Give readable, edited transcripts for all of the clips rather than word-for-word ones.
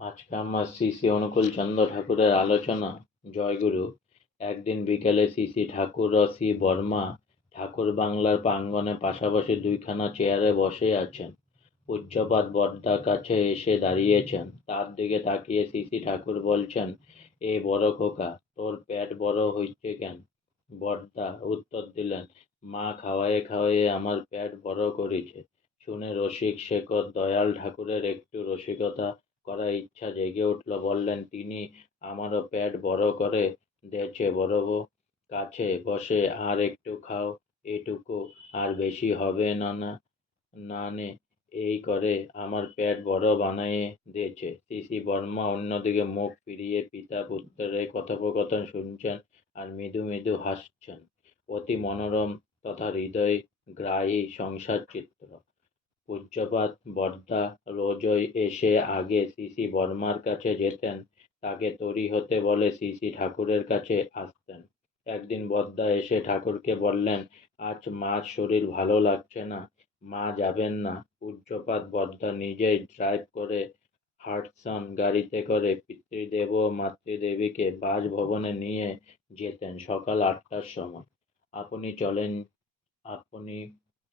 আজকে আমার শ্রী শ্রী অনুকূলচন্দ্র ঠাকুরের আলোচনা। জয়গুরু। একদিন বিকেলে শ্রী শ্রী ঠাকুর ও শ্রী বর্মা ঠাকুর বাংলার প্রাঙ্গণে পাশাপাশি দুইখানা চেয়ারে বসে আছেন। পূজ্যপাদ বরদা কাছে এসে দাঁড়িয়েছেন। তার দিকে তাকিয়ে শ্রী শ্রী ঠাকুর বলছেন, এ বড় খোকা, তোর পেট বড় হইছে কেন? বরদা উত্তর দিলেন, মা খাওয়ায়ে খাওয়ায়ে আমার পেট বড় করেছে। শুনে রসিক শেখর দয়াল ঠাকুরের একটু রসিকতা করার ইচ্ছা জেগে উঠল। বললেন, তিনি আমারও পেট বড় করে দেছে বড়বু। কাছে বসে আর একটু খাও, এটুকু আর বেশি হবে না না নে, এই করে আমার পেট বড় বানায়ে দিয়েছে। শ্রী শ্রী বর্মা অন্যদিকে মুখ ফিরিয়ে পিতা পুত্রের এই কথোপকথন শুনছেন আর মৃদু মৃদু হাসছেন। অতি মনোরম তথা হৃদয় গ্রাহী সংসার চিত্র। পূজ্যপাদ বরদা রোজই এসে আগে শ্রী শ্রী বর্মার কাছে যেতেন, তাকে তরি হতে বলে শ্রী শ্রী ঠাকুরের কাছে আসতেন। একদিন বরদা এসে ঠাকুরকে বললেন, আজ মার শরীর ভালো লাগছে না, মা যাবেন না? পূজ্যপাদ বরদা নিজেই ড্রাইভ করে হাডসন গাড়িতে করে পিতৃদেব ও মাতৃদেবীকে বাসভবনে নিয়ে যেতেন সকাল 8টার সময়। আপনি চলেন আপনি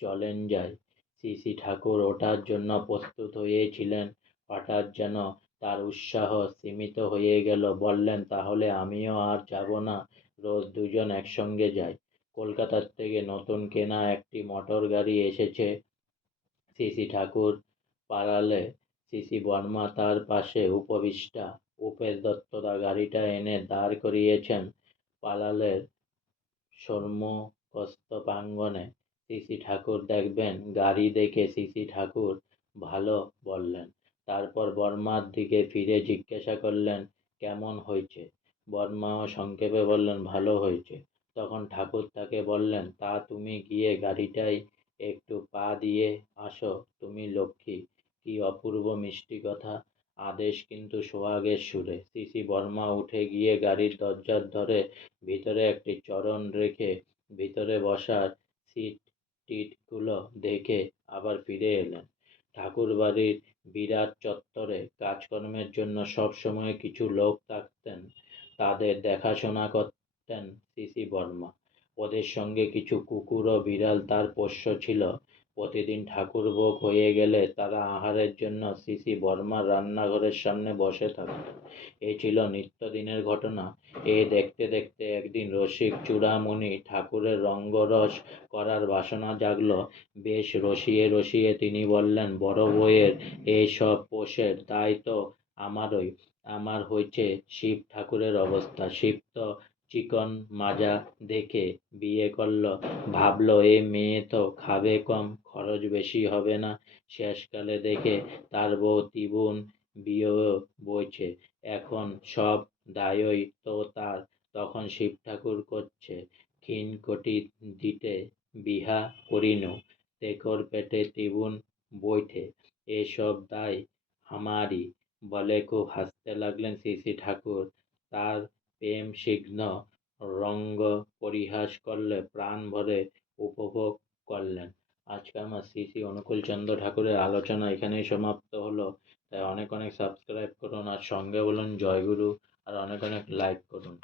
চলেন যাই। শ্রী শ্রী ঠাকুর ওঠার জন্য প্রস্তুত হয়েছিলেন। হঠাৎ যেন তার উৎসাহ সীমিত হয়ে গেল। বললেন, তাহলে আমিও আর যাব না, রোজ দুজন একসঙ্গে যাই। কলকাতার থেকে নতুন কেনা একটি মোটর গাড়ি এসেছে। শ্রী শ্রী ঠাকুর পাড়ালে শ্রী শ্রী বর্মা তার পাশে উপবিষ্টা। উপেশ দত্তদা গাড়িটা এনে দাঁড় করিয়েছেন পালালের সম্মুখস্থ প্রাঙ্গণে। শ্রী শ্রী ঠাকুর দেখবেন। গাড়ি দেখে শ্রী শ্রী ঠাকুর ভালো বললেন। তারপর বর্মার দিকে ফিরে জিজ্ঞাসা করলেন, কেমন হয়েছে? বর্মাও সংক্ষেপে বললেন, ভালো হয়েছে। তখন ঠাকুর তাকে বললেন, তা তুমি গিয়ে গাড়িটায় একটু পা দিয়ে আসো, তুমি লক্ষ্মী। কি অপূর্ব মিষ্টি কথা! আদেশ কিন্তু সোহাগের সুরে। শ্রী শ্রী বর্মা উঠে গিয়ে গাড়ির দরজার ধরে ভিতরে একটি চরণ রেখে ভিতরে বসার সিট টিটগুলো দেখে আবার ফিরে এলেন। ঠাকুর বাড়ির বিরাট চত্বরে কাজকর্মের জন্য সব সময় কিছু লোক থাকতেন। তাদের দেখাশোনা করতেন শ্রী শ্রী বর্মা। ওদের সঙ্গে কিছু কুকুর ও বিড়াল তার পোষ্য ছিল। প্রতিদিন ঠাকুর ভোগ হয়ে গেলে তারা আহারের জন্য শ্রী শ্রী বর্মার রান্নাঘরের সামনে বসে থাকত। এ ছিল নিত্যদিনের ঘটনা। এ দেখতে দেখতে একদিন রসিক চূড়ামণি ঠাকুরের রঙ্গরস করার বাসনা জাগল। বেশ রসিয়ে রসিয়ে তিনি বললেন, বড় বউয়ের এসব পোষের দায় তো আমারই। আমার হয়েছে শিব ঠাকুরের অবস্থা। শিব তো চিকন মাজা দেখে বিয়ে করল। ভাবল, এ মেয়ে তো খাবে কম, খরচ বেশি হবে না। শেষকালে দেখে তার বউ দ্বিগুণ বিয়ে বইছে। এখন সব দায়ই তো তার। তখন শিব ঠাকুর করছে, ক্ষীণকটি দিতে বিহা করিনু, তেকর পেটে দ্বিগুণ বইঠে, এসব দায় আমারই। বলে খুব হাসতে লাগলেন শ্রী শ্রী ঠাকুর। তার প্রেম সিঘ্ন রঙ্গ পরিহাস করলে প্রাণ ভরে উপভোগ করলেন। আজকে আমার শ্রী শ্রী অনুকূলচন্দ্র ঠাকুরের আলোচনা এখানেই সমাপ্ত হলো। তাই অনেক অনেক সাবস্ক্রাইব করুন আর সঙ্গে বলুন জয়গুরু, আর অনেক অনেক লাইক করুন।